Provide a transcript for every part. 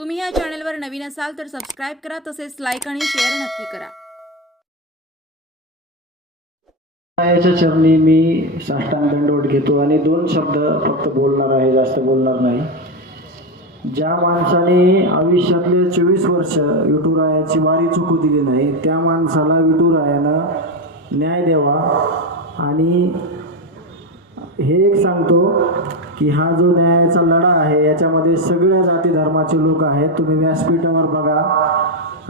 तुम्ही या चॅनलवर नवीन असाल तर सबस्क्राईब करा तसेच लाईक आणि शेअर नक्की करा चरणी मी साष्टांग दंडवट घेतो आणि दोन शब्द फक्त बोलणार आहे जास्त बोलणार नाही ज्या माणसाने आयुष्यातले चोवीस वर्ष विठुरायाची वारी चुकू दिली नाही त्या माणसाला विठुरायानं न्याय द्यावा आणि हे एक सांगतो की हा जो न्यायाचा लढा आहे याच्यामध्ये सगळ्या जाती धर्माचे लोक आहेत तुम्ही व्यासपीठावर बघा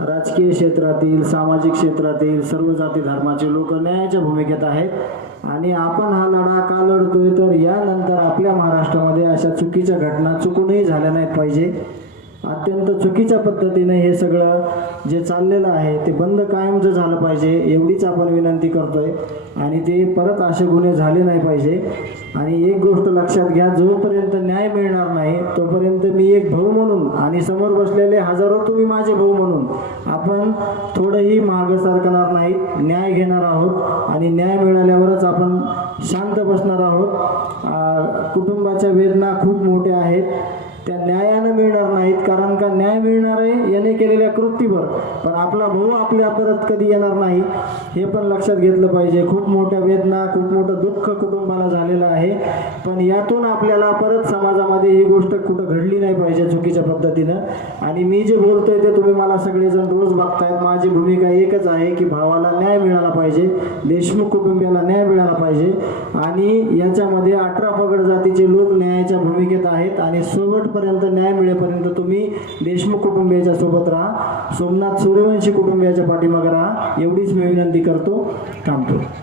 राजकीय क्षेत्रातील सामाजिक क्षेत्रातील सर्व जाती धर्माचे लोक न्यायाच्या भूमिकेत आहेत आणि आपण हा लढा का लढतोय तर यानंतर आपल्या महाराष्ट्रामध्ये अशा चुकीच्या घटना चुकूनही झाल्या नाहीत पाहिजे अत्यंत चुकीच्या पद्धतीने हे सगळं जे चाललेलं आहे ते बंद कायमचं झालं पाहिजे एवढीच आपण विनंती करतोय आणि ते परत असे गुन्हे झाले नाही पाहिजे आणि एक गोष्ट लक्षात घ्या जोपर्यंत न्याय मिळणार नाही तोपर्यंत मी एक भाऊ म्हणून आणि समोर बसलेले हजारो तुम्ही माझे भाऊ म्हणून आपण थोडंही मागं सरकणार नाही न्याय घेणार आहोत आणि न्याय मिळाल्यावरच आपण शांत बसणार आहोत कुटुंबाच्या वेदना खूप मोठ्या आहेत त्या न्यायानं मिळणार नाहीत कारण का न्याय मिळणार आहे याने केलेल्या कृतीवर पण आपला भाऊ आपल्या परत कधी येणार नाही हे पण लक्षात घेतलं पाहिजे खूप मोठ्या वेदना खूप मोठं दुःख कुटुंबाला झालेलं आहे पण यातून आपल्याला परत समाजामध्ये ही गोष्ट कुठं घडली नाही पाहिजे चुकीच्या पद्धतीनं आणि मी जे बोलतोय ते तुम्ही मला सगळेजण रोज बघतायत माझी भूमिका एकच आहे की भावाला न्याय मिळाला पाहिजे देशमुख कुटुंबियाला न्याय मिळाला पाहिजे आणि याच्यामध्ये अठरा पगड जातीचे लोक न्यायाच्या भूमिकेत आहेत आणि शेवटपर्यंत न्याय मिळेपर्यंत तुम्ही देशमुख कुटुंबियाच्या सोबत राहा सोमनाथ सूर्यवंशी कुटुंबियाच्या पाठीमागे राहा एवढीच मी विनंती करतो थांबतो